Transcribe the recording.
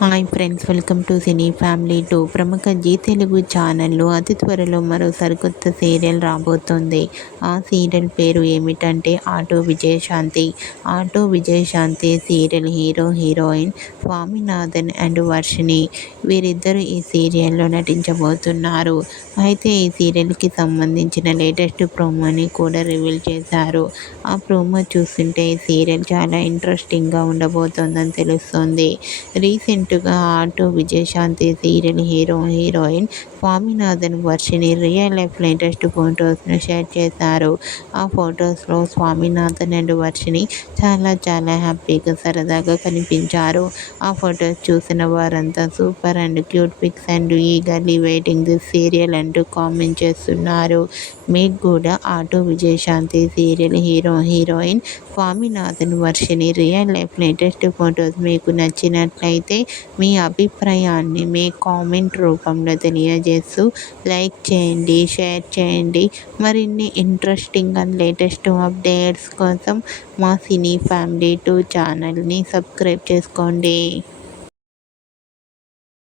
Hi friends, welcome to cine family 2. ప్రముఖ G Telugu ఛానల్లో అతి త్వరలో మరో సరికొత్త సీరియల్ రాబోతోంది. ఆ సీరియల్ పేరు ఏమిటంటే auto Vijayashanti. Auto Vijayashanti serial hero heroine Swaminathan and Varshini, వీరిద్దరూ ఈ సీరియల్లో నటించబోతున్నారు. అయితే ఈ సీరియల్కి సంబంధించిన లేటెస్ట్ ప్రోమోని కూడా రివీల్ చేశారు. ఆ ప్రోమో చూస్తుంటే ఈ సీరియల్ చాలా ఇంట్రెస్టింగ్గా ఉండబోతోందని తెలుస్తోంది. రీసెంట్గా auto Vijayashanti serial hero heroine Swaminathan Varshini real life latest ఫొటోస్ను షేర్ చేశారు. ఆ ఫొటోస్లో స్వామినాథన్ అండ్ వర్షిణి చాలా హ్యాపీగా సరదాగా కనిపించారు. ఆ ఫొటోస్ చూసిన వారంతా super and cute pics and eagerly waiting this serial అంటూ కామెంట్ చేస్తున్నారు. మీకు కూడా auto Vijayashanti serial hero heroine Swaminathan Varshini real life latest photos మీకు నచ్చినట్లయితే మీ అభిప్రాయాన్ని మీ కామెంట్ రూపంలో తెలియజేస్తూ లైక్ చేయండి, షేర్ చేయండి. మరిన్ని ఇంట్రెస్టింగ్ అండ్ లేటెస్ట్ అప్డేట్స్ కోసం మా సినీ ఫ్యామిలీ 2 ఛానల్ని సబ్స్క్రైబ్ చేసుకోండి.